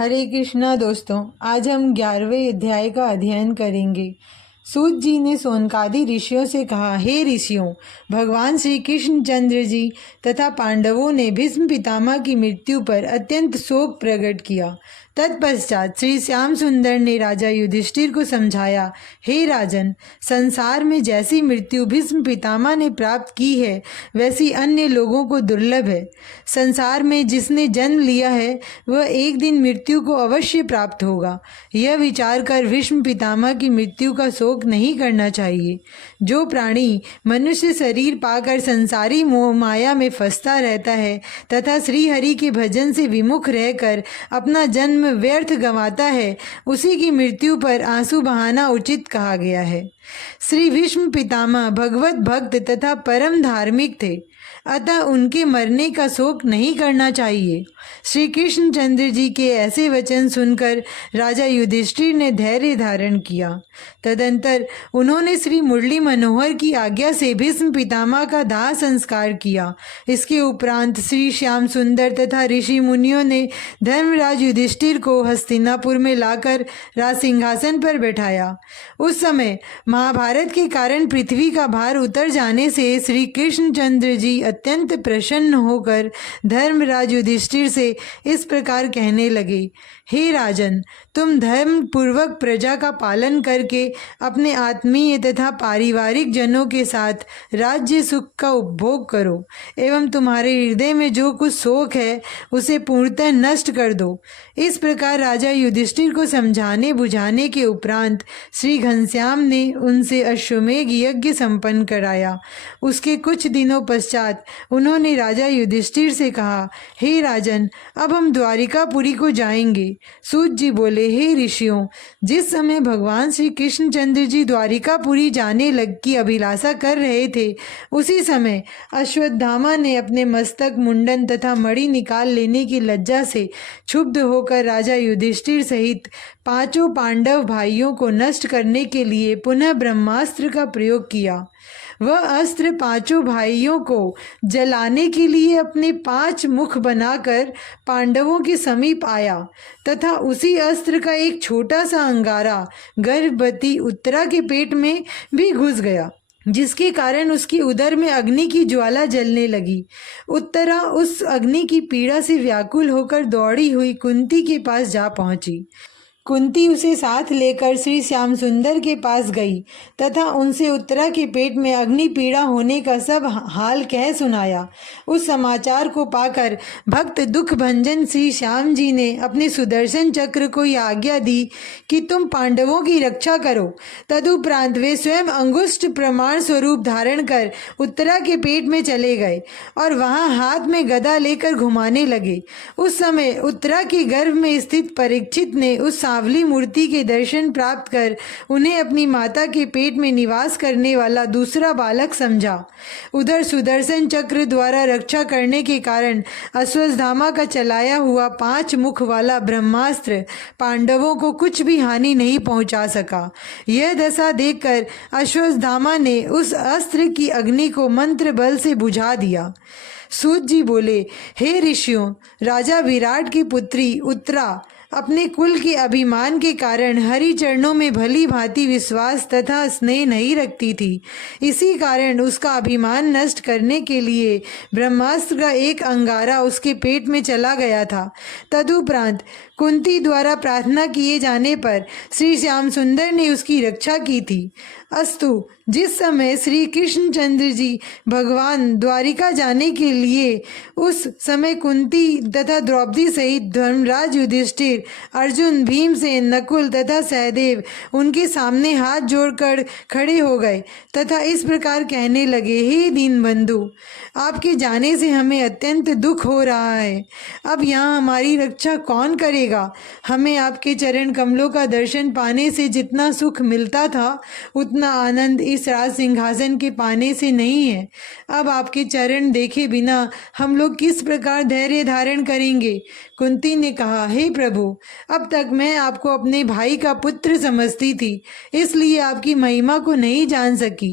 हरे कृष्णा दोस्तों, आज हम 11वें अध्याय का अध्ययन करेंगे। सूत जी ने सोनकादि ऋषियों से कहा, हे ऋषियों, भगवान श्री कृष्ण चंद्र जी तथा पांडवों ने भीष्म पितामह की मृत्यु पर अत्यंत शोक प्रकट किया। तत्पश्चात श्री श्याम सुंदर ने राजा युधिष्ठिर को समझाया, हे राजन, संसार में जैसी मृत्यु भीष्म पितामह ने प्राप्त की है वैसी अन्य लोगों को दुर्लभ है। संसार में जिसने जन्म लिया है वह एक दिन मृत्यु को अवश्य प्राप्त होगा। यह विचार कर भीष्म पितामह की मृत्यु का शोक नहीं करना चाहिए। जो प्राणी मनुष्य शरीर पाकर संसारी मोह माया में फंसता रहता है तथा श्री हरि के भजन से विमुख रहकर अपना जन्म व्यर्थ गंवाता है, उसी की मृत्यु पर आंसू बहाना उचित कहा गया है। श्री भीष्म पितामह भगवत भक्त तथा परम धार्मिक थे, अतः उनके मरने का शोक नहीं करना चाहिए। श्री कृष्ण चंद्र जी के ऐसे वचन सुनकर राजा युधिष्ठिर ने धैर्य धारण किया। तदंतर उन्होंने श्री मुरली मनोहर की आज्ञा से भीष्म पितामह का दाह संस्कार किया। इसके उपरांत श्री श्याम सुंदर तथा ऋषि मुनियों ने धर्मराज युधिष्ठिर को हस्तिनापुर में लाकर राज सिंहासन पर बैठाया। उस समय महाभारत के कारण पृथ्वी का भार उतर जाने से श्री कृष्ण चंद्र जी अत्यंत प्रसन्न होकर धर्मराज युधिष्ठिर से इस प्रकार कहने लगे, हे राजन, तुम धर्म पूर्वक प्रजा का पालन करके अपने आत्मीय तथा पारिवारिक जनों के साथ राज्य सुख का उपभोग करो एवं तुम्हारे हृदय में जो कुछ शोक है उसे पूर्णतः नष्ट कर दो। इस प्रकार राजा युधिष्ठिर को समझाने बुझाने के उपरांत श्री घनश्याम ने उनसे अश्वमेघ यज्ञ संपन्न कराया। उसके कुछ दिनों पश्चात उन्होंने राजा युधिष्ठिर से कहा, हे राजन, अब हम द्वारिकापुरी को जाएंगे। सूत जी बोले, हे ऋषियों, जिस समय भगवान श्री कृष्णचंद्र जी द्वारिकापुरी जाने लग की अभिलाषा कर रहे थे, उसी समय अश्वत्थामा ने अपने मस्तक मुंडन तथा मणि निकाल लेने की लज्जा से क्षुब्ध होकर राजा युधिष्ठिर सहित पांचों पांडव भाइयों को नष्ट करने के लिए पुनः ब्रह्मास्त्र का प्रयोग किया। वह अस्त्र पांचों भाइयों को जलाने के लिए अपने 5 मुख बनाकर पांडवों के समीप आया तथा उसी अस्त्र का एक छोटा सा अंगारा गर्भवती उत्तरा के पेट में भी घुस गया, जिसके कारण उसकी उदर में अग्नि की ज्वाला जलने लगी। उत्तरा उस अग्नि की पीड़ा से व्याकुल होकर दौड़ी हुई कुंती के पास जा पहुंची। कुंती उसे साथ लेकर श्री श्याम सुंदर के पास गई तथा उनसे उत्तरा के पेट में अग्नि पीड़ा होने का सब हाल कह सुनाया। उस समाचार को पाकर भक्त दुख भंजन श्री श्याम जी ने अपने सुदर्शन चक्र को यह आज्ञा दी कि तुम पांडवों की रक्षा करो। तदुपरांत वे स्वयं अंगुष्ठ प्रमाण स्वरूप धारण कर उत्तरा के पेट में चले गए और वहां हाथ में गदा लेकर घुमाने लगे। उस समय उत्तरा के गर्भ में स्थित परीक्षित ने उस सांवली मूर्ति के दर्शन प्राप्त कर उन्हें अपनी माता के पेट में निवास करने वाला दूसरा बालक समझा। उधर सुदर्शन चक्र द्वारा रक्षा करने के कारण अश्वत्थामा का चलाया हुआ 5 मुख वाला ब्रह्मास्त्र पांडवों को कुछ भी हानि नहीं पहुंचा सका। यह दशा देखकर अश्वत्थामा ने उस अस्त्र की अग्नि को मंत्र बल से बुझा दिया। सूत जी बोले, हे ऋषियों, राजा विराट की पुत्री उत्तरा अपने कुल के अभिमान के कारण हरि चरणों में भली भांति विश्वास तथा स्नेह नहीं रखती थी। इसी कारण उसका अभिमान नष्ट करने के लिए ब्रह्मास्त्र का एक अंगारा उसके पेट में चला गया था। तदुपरांत कुंती द्वारा प्रार्थना किए जाने पर श्री श्याम सुंदर ने उसकी रक्षा की थी। अस्तु, जिस समय श्री कृष्णचंद्र जी भगवान द्वारिका जाने के लिए उस समय कुंती तथा द्रौपदी सहित धर्मराज युधिष्ठिर, अर्जुन, भीमसेन, नकुल तथा सहदेव उनके सामने हाथ जोड़कर खड़े हो गए तथा इस प्रकार कहने लगे, हे दीनबंधु, आपके जाने से हमें अत्यंत दुख हो रहा है। अब यहाँ हमारी रक्षा कौन करेगा? हमें आपके चरण कमलों का दर्शन पाने से जितना सुख मिलता था उतना आनंद इस राज सिंहासन के पाने से नहीं है। अब आपके चरण देखे बिना हम लोग किस प्रकार धैर्य धारण करेंगे? कुंती ने कहा, हे प्रभु, अब तक मैं आपको अपने भाई का पुत्र समझती थी, इसलिए आपकी महिमा को नहीं जान सकी।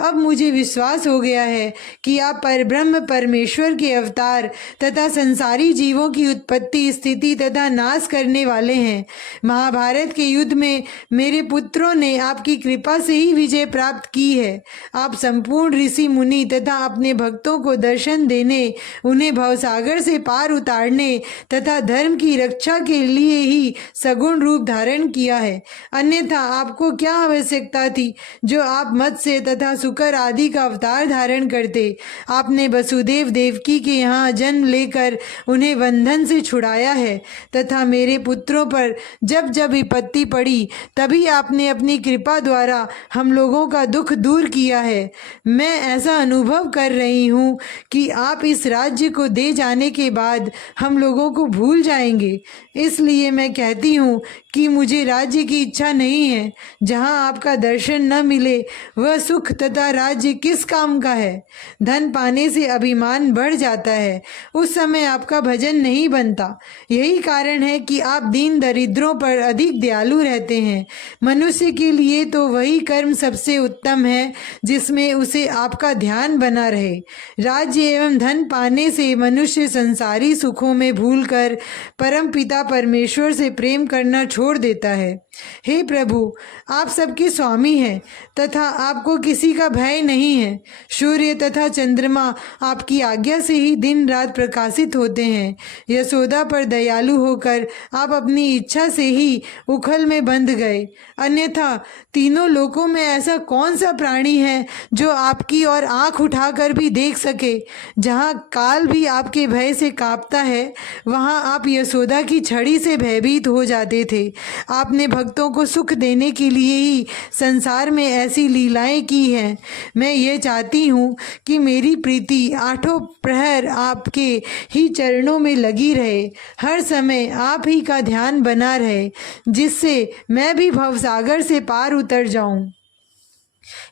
अब मुझे विश्वास हो गया है कि आप परब्रह्म परमेश्वर के अवतार तथा संसारी जीवों की उत्पत्ति, स्थिति तथा नाश करने वाले हैं। महाभारत के युद्ध में मेरे पुत्रों ने आपकी कृपा से ही विजय प्राप्त की है। आप संपूर्ण ऋषि मुनि तथा अपने भक्तों को दर्शन देने, उन्हें भवसागर से पार उतारने तथा धर्म की रक्षा के लिए ही सगुण रूप धारण किया है। अन्यथा आपको क्या आवश्यकता थी जो आप मत्स्य तथा शुकर आदि का अवतार धारण करते। आपने वसुदेव देवकी के यहाँ जन्म लेकर उन्हें बंधन से छुड़ाया है तथा मेरे पुत्रों पर जब जब विपत्ति पड़ी तभी आपने अपनी कृपा द्वारा हम लोगों का दुख दूर किया है। मैं ऐसा अनुभव कर रही हूँ कि आप इस राज्य को दे जाने के बाद हम लोगों को भूल जाएंगे। इसलिए मैं कहती हूँ कि मुझे राज्य की इच्छा नहीं है। जहाँ आपका दर्शन न मिले वह सुख तथा राज्य किस काम का है। धन पाने से अभिमान बढ़ जाता है, उस समय आपका भजन नहीं बनता। यही कारण है कि आप दीन दरिद्रों पर अधिक दयालु रहते हैं। मनुष्य के लिए तो वही कर्म सबसे उत्तम है जिसमें उसे आपका ध्यान बना रहे। राज्य एवं धन पाने से मनुष्य संसारी सुखों में भूलकर परम पिता परमेश्वर से प्रेम करना छोड़ देता है। हे प्रभु, आप सबके स्वामी हैं तथा आपको किसी का भय नहीं है। सूर्य तथा चंद्रमा आपकी आज्ञा से ही दिन रात प्रकाशित होते हैं। यशोदा पर दयालु होकर आप अपनी इच्छा से ही उखल में बंध गए। अन्यथा तीनों लोकों में ऐसा कौन सा प्राणी है जो आपकी ओर आंख उठाकर भी देख सके। जहाँ काल भी आपके भय से कांपता है, वहाँ आप यशोदा की छड़ी से भयभीत हो जाते थे। आपने भक्तों को सुख देने के लिए ही संसार में ऐसी लीलाएं की हैं। मैं ये चाहती हूँ कि मेरी प्रीति आठों प्रहर आपके ही चरणों में लगी रहे, हर समय आप ही का ध्यान बना रहे, जिससे मैं भी भवसागर से पार उतर जाऊं।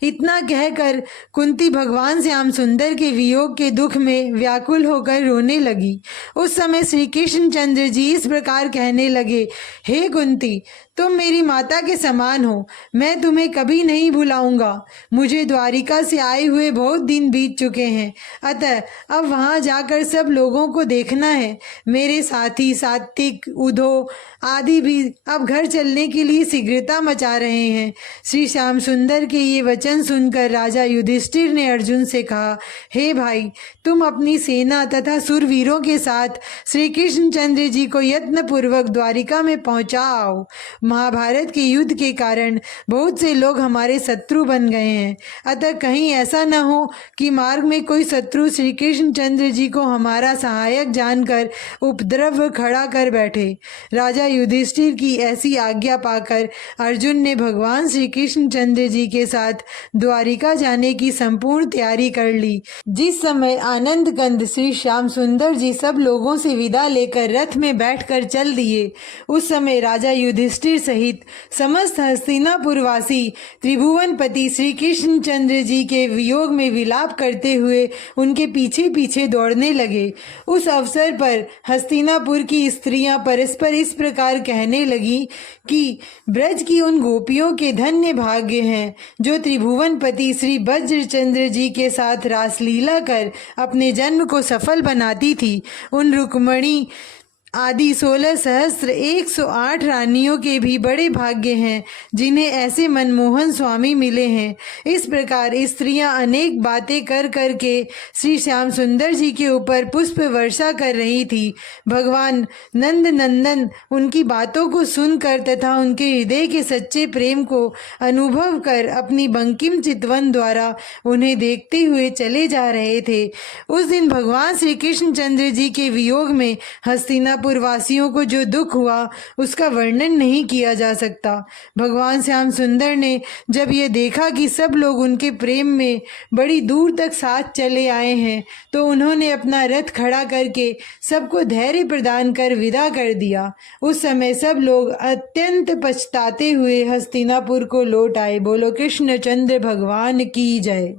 इतना कहकर कुंती भगवान श्याम सुंदर के वियोग के दुख में व्याकुल होकर रोने लगी। उस समय श्री कृष्ण चंद्र जी इस प्रकार कहने लगे, हे कुंती, तुम मेरी माता के समान हो। मैं तुम्हें कभी नहीं भुलाऊंगा। मुझे द्वारिका से आए हुए बहुत दिन बीत चुके हैं, अतः अब वहां जाकर सब लोगों को देखना है। मेरे साथी सात्विक, उद्धव आदि भी अब घर चलने के लिए शीघ्रता मचा रहे हैं। श्री श्याम सुंदर के ये वचन सुनकर राजा युधिष्ठिर ने अर्जुन से कहा, हे भाई, तुम अपनी सेना तथा सुरवीरों के साथ श्री कृष्ण चंद्र जी को यत्न पूर्वक द्वारिका में पहुंचा आओ। महाभारत के युद्ध के कारण बहुत से लोग हमारे शत्रु बन गए हैं, अतः कहीं ऐसा न हो कि मार्ग में कोई शत्रु श्री कृष्ण चंद्र जी को हमारा सहायक जानकर उपद्रव खड़ा कर बैठे। राजा युधिष्ठिर की ऐसी आज्ञा पाकर अर्जुन ने भगवान श्री कृष्ण चंद्र जी के साथ द्वारिका जाने की संपूर्ण तैयारी कर ली। जिस समय आनंद कंद श्री श्याम सुंदर जी सब लोगों से विदा लेकर रथ में बैठकर चल दिए, उस समय राजा युधिष्ठिर सहित समस्त हस्तिनापुरवासी त्रिभुवनपति श्री कृष्ण चंद्र जी के वियोग में विलाप करते हुए उनके पीछे पीछे दौड़ने लगे। उस अवसर पर हस्तिनापुर की स्त्रियां परस्पर इस प्रकार कहने लगी कि ब्रज की उन गोपियों के धन्य भाग्य हैं जो त्रिभुवनपति श्री वज्रचंद्र जी के साथ रासलीला कर अपने जन्म को सफल बनाती थी। उन रुक्मणी आदि 16,108 रानियों के भी बड़े भाग्य हैं जिन्हें ऐसे मनमोहन स्वामी मिले हैं। इस प्रकार स्त्रियां अनेक बातें कर कर के श्री श्याम सुंदर जी के ऊपर पुष्प वर्षा कर रही थी। भगवान नंद नंदन उनकी बातों को सुनकर तथा उनके हृदय के सच्चे प्रेम को अनुभव कर अपनी बंकिम चितवन द्वारा उन्हें देखते हुए चले जा रहे थे। उस दिन भगवान श्री कृष्ण चंद्र जी के वियोग में हस्तिनापुर वासियों को जो दुख हुआ उसका वर्णन नहीं किया जा सकता। भगवान श्याम सुंदर ने जब ये देखा कि सब लोग उनके प्रेम में बड़ी दूर तक साथ चले आए हैं, तो उन्होंने अपना रथ खड़ा करके सबको धैर्य प्रदान कर विदा कर दिया। उस समय सब लोग अत्यंत पछताते हुए हस्तिनापुर को लौट आए। बोलो कृष्ण चंद्र भगवान की जय।